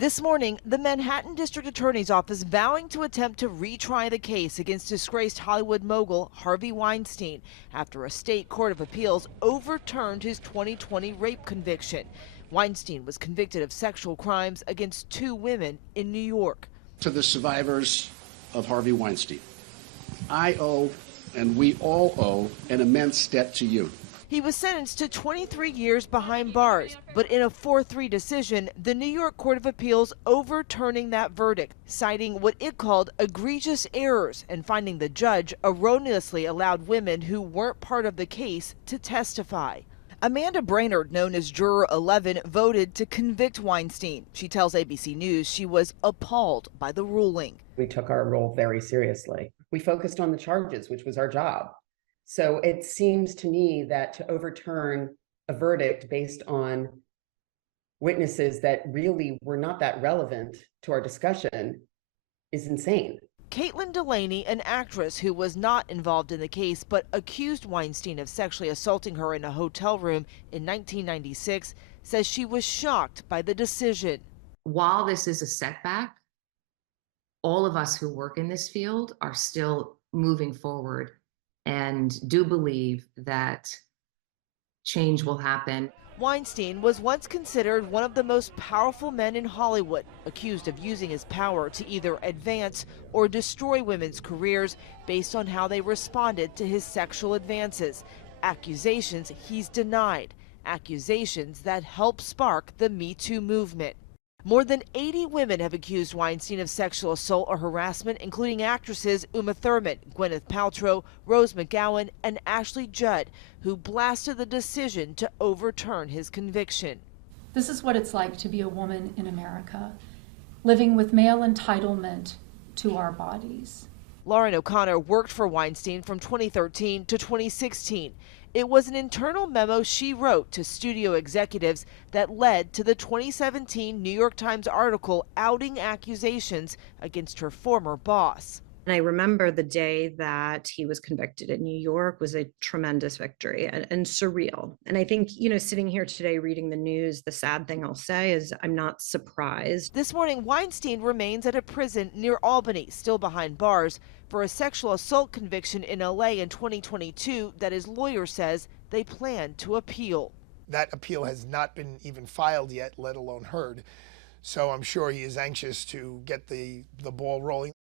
This morning, the Manhattan District Attorney's Office vowing to attempt to retry the case against disgraced Hollywood mogul Harvey Weinstein after a state court of appeals overturned his 2020 rape conviction. Weinstein was convicted of sexual crimes against two women in New York. To the survivors of Harvey Weinstein, I owe, and we all owe, an immense debt to you. He was sentenced to 23 years behind bars, but in a 4-3 decision, the New York Court of Appeals overturning that verdict, citing what it called egregious errors and finding the judge erroneously allowed women who weren't part of the case to testify. Amanda Brainerd, known as Juror 11, voted to convict Weinstein. She tells ABC News she was appalled by the ruling. We took our role very seriously. We focused on the charges, which was our job. So it seems to me that to overturn a verdict based on witnesses that really were not that relevant to our discussion is insane. Caitlin Delaney, an actress who was not involved in the case but accused Weinstein of sexually assaulting her in a hotel room in 1996, says she was shocked by the decision. While this is a setback, all of us who work in this field are still moving forward and do believe that change will happen. Weinstein was once considered one of the most powerful men in Hollywood, accused of using his power to either advance or destroy women's careers based on how they responded to his sexual advances. Accusations he's denied, accusations that helped spark the Me Too movement. More than 80 women have accused Weinstein of sexual assault or harassment, including actresses Uma Thurman, Gwyneth Paltrow, Rose McGowan, and Ashley Judd, who blasted the decision to overturn his conviction. This is what it's like to be a woman in America, living with male entitlement to our bodies. Lauren O'Connor worked for Weinstein from 2013 to 2016. It was an internal memo she wrote to studio executives that led to the 2017 New York Times article outing accusations against her former boss. And I remember the day that he was convicted in New York was a tremendous victory and surreal. And I think, sitting here today reading the news, the sad thing I'll say is I'm not surprised. This morning, Weinstein remains at a prison near Albany, still behind bars, for a sexual assault conviction in LA in 2022 that his lawyer says they plan to appeal. That appeal has not been even filed yet, let alone heard. So I'm sure he is anxious to get the ball rolling.